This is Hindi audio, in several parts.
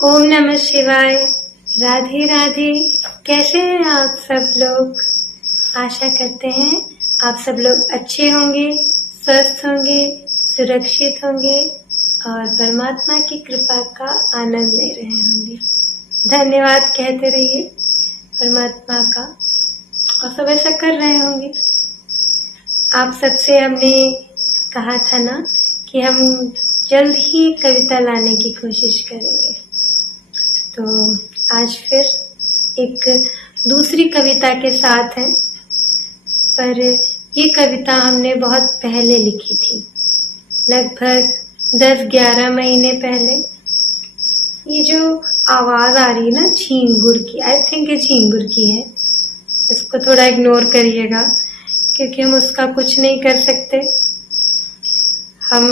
ओम नमः शिवाय। राधे राधे। कैसे हैं आप सब लोग? आशा करते हैं आप सब लोग अच्छे होंगे, स्वस्थ होंगे, सुरक्षित होंगे और परमात्मा की कृपा का आनंद ले रहे होंगे। धन्यवाद कहते रहिए परमात्मा का और सब ऐसा कर रहे होंगे। आप सबसे हमने कहा था ना कि हम जल्द ही कविता लाने की कोशिश करेंगे, तो आज फिर एक दूसरी कविता के साथ हैं। पर ये कविता हमने बहुत पहले लिखी थी, लगभग 10-11 महीने पहले। ये जो आवाज़ आ रही है ना झींगुर की, आई थिंक ये झींगुर की है। इसको थोड़ा इग्नोर करिएगा क्योंकि हम उसका कुछ नहीं कर सकते। हम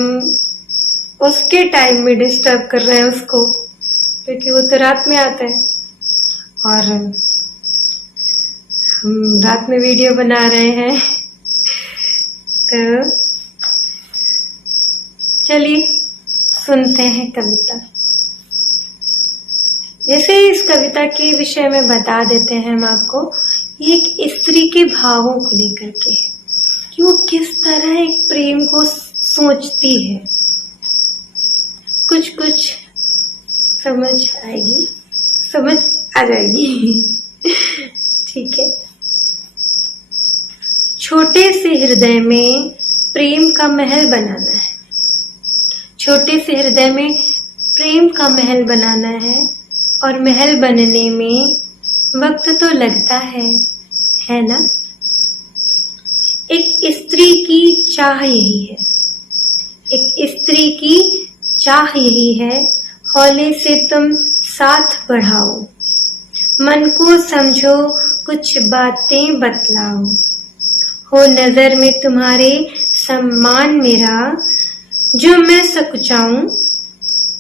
उसके टाइम में डिस्टर्ब कर रहे हैं उसको, क्योंकि वो तो रात में आता है और हम रात में वीडियो बना रहे हैं। तो चलिए सुनते हैं कविता। जैसे इस कविता के विषय में बता देते हैं हम आपको, ये एक स्त्री के भावों को लेकर के है कि वो किस तरह एक प्रेम को सोचती है। कुछ कुछ समझ आ जाएगी। ठीक है। छोटे से हृदय में प्रेम का महल बनाना है। छोटे से हृदय में प्रेम का महल बनाना है और महल बनने में वक्त तो लगता है ना। एक स्त्री की चाह यही है, एक स्त्री की चाह यही है, हौले से तुम साथ बढ़ाओ, मन को समझो, कुछ बातें बतलाओ, हो नजर में तुम्हारे सम्मान मेरा, जो मैं सकुचाऊं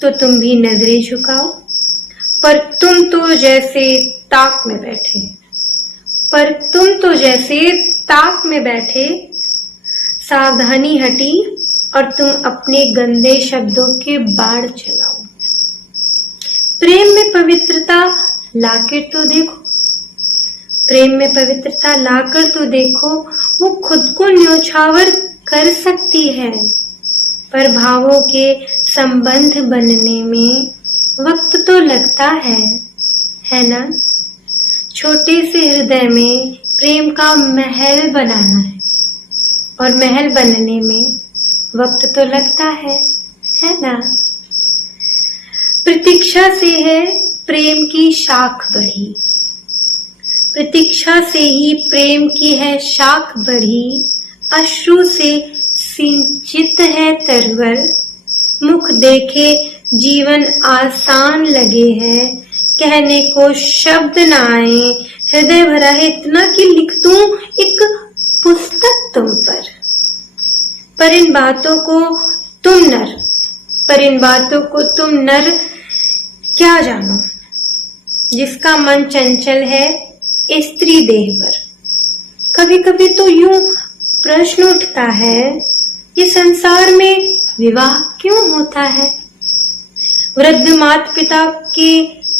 तो तुम भी नजरें झुकाओ। पर तुम तो जैसे ताक में बैठे, सावधानी हटी और तुम अपने गंदे शब्दों के बाढ़ चलाओ। प्रेम में पवित्रता लाकर तो देखो, वो खुद को न्योछावर कर सकती है, पर भावों के संबंध बनने में वक्त तो लगता है ना। छोटे से हृदय में प्रेम का महल बनाना है और महल बनने में वक्त तो लगता है ना। प्रतीक्षा से है प्रेम की शाख बढ़ी, प्रतीक्षा से ही प्रेम की है शाख बढ़ी, अश्रु से सिंचित है तरवर, मुख देखे जीवन आसान लगे है, कहने को शब्द न आए, हृदय भरा है इतना कि लिख दूं एक पुस्तक तुम पर इन बातों को तुम नर क्या जानो, जिसका मन चंचल है स्त्री देह पर। कभी कभी तो यूं प्रश्न उठता है, ये संसार में विवाह क्यों होता है? वृद्ध माता पिता के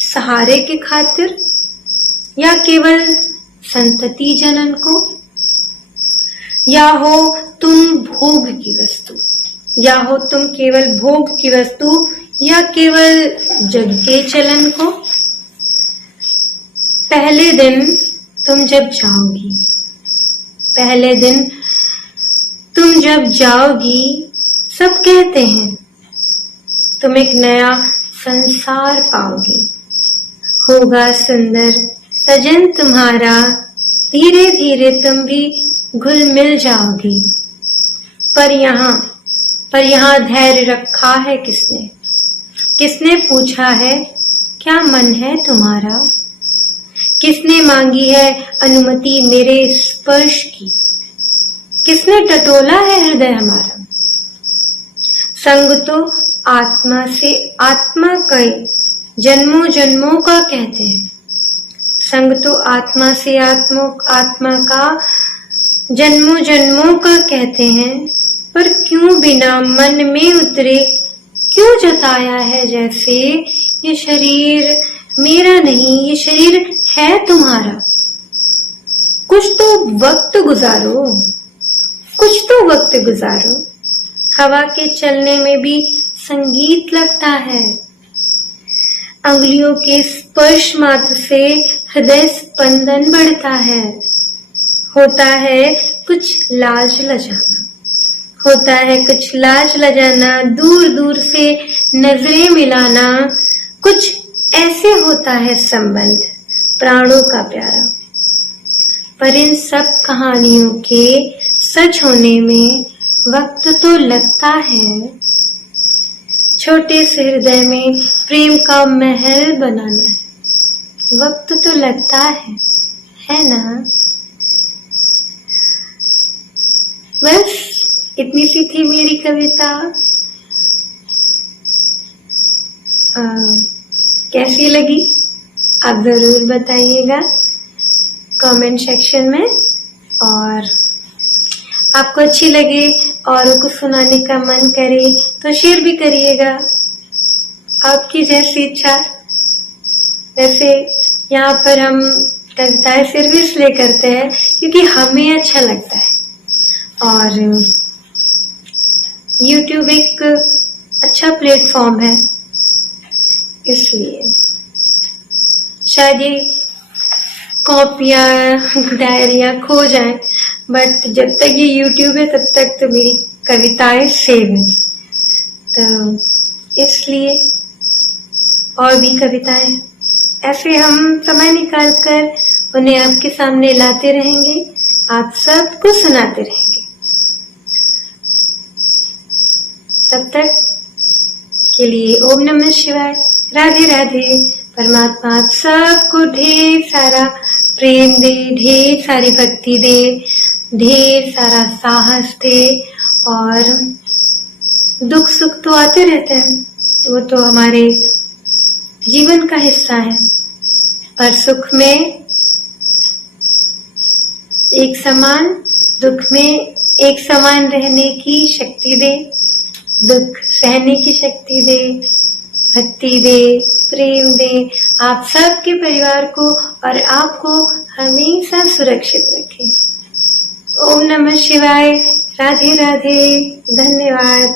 सहारे के खातिर, या केवल संतति जनन को, या हो तुम केवल भोग की वस्तु, या केवल जग के चलन को। पहले दिन तुम जब जाओगी, सब कहते हैं तुम एक नया संसार पाओगी, होगा सुंदर सजन तुम्हारा, धीरे धीरे तुम भी घुल मिल जाओगी। पर यहाँ धैर्य रखा है किसने पूछा है क्या मन है तुम्हारा? किसने मांगी है अनुमति मेरे स्पर्श की? किसने टटोला है हृदय हमारा? संग तो आत्मा से आत्मा कई जन्मों जन्मों का कहते हैं, संग तो आत्मा से आत्मा का जन्मों जन्मों का कहते हैं, पर क्यों बिना मन में उतरे, क्यों जताया है जैसे ये शरीर मेरा नहीं, ये शरीर है तुम्हारा। कुछ तो वक्त गुजारो, कुछ तो वक्त गुजारो। हवा के चलने में भी संगीत लगता है। अंगुलियों के स्पर्श मात्र से हृदय स्पंदन बढ़ता है। होता है कुछ लाज लजाना, होता है कुछ लाज लजाना, दूर दूर से नजरें मिलाना। कुछ ऐसे होता है संबंध प्राणों का प्यारा। पर इन सब कहानियों के सच होने में वक्त तो लगता है। छोटे से हृदय में प्रेम का महल बनाना है, वक्त तो लगता है ना। बस इतनी सी थी मेरी कविता। कैसी लगी आप जरूर बताइएगा कमेंट सेक्शन में, और आपको अच्छी लगे औरों को सुनाने का मन करे तो शेयर भी करिएगा, आपकी जैसी इच्छा। वैसे यहाँ पर हम कविताएं सिर्फ इसलिए करते हैं क्योंकि हमें अच्छा लगता है, और YouTube एक अच्छा प्लेटफॉर्म है, इसलिए शायद ये कॉपियाँ डायरियाँ खो जाएं, बट जब तक ये YouTube है तब तक तो मेरी कविताएं सेव हैं, तो इसलिए और भी कविताएं ऐसे हम समय निकाल कर उन्हें आपके सामने लाते रहेंगे, आप सबको सुनाते रहेंगे। तब तक के लिए ओम नमः शिवाय, राधे राधे। परमात्मा आप सबको ढेर सारा प्रेम दे, ढेर सारी भक्ति दे, ढेर सारा साहस दे। और दुख सुख तो आते रहते हैं, वो तो हमारे जीवन का हिस्सा है, पर सुख में एक समान, दुख में एक समान रहने की शक्ति दे, दुख सहने की शक्ति दे, भक्ति दे, प्रेम दे। आप सबके परिवार को और आपको हमेशा सुरक्षित रखे। ओम नमः शिवाय, राधे राधे, धन्यवाद।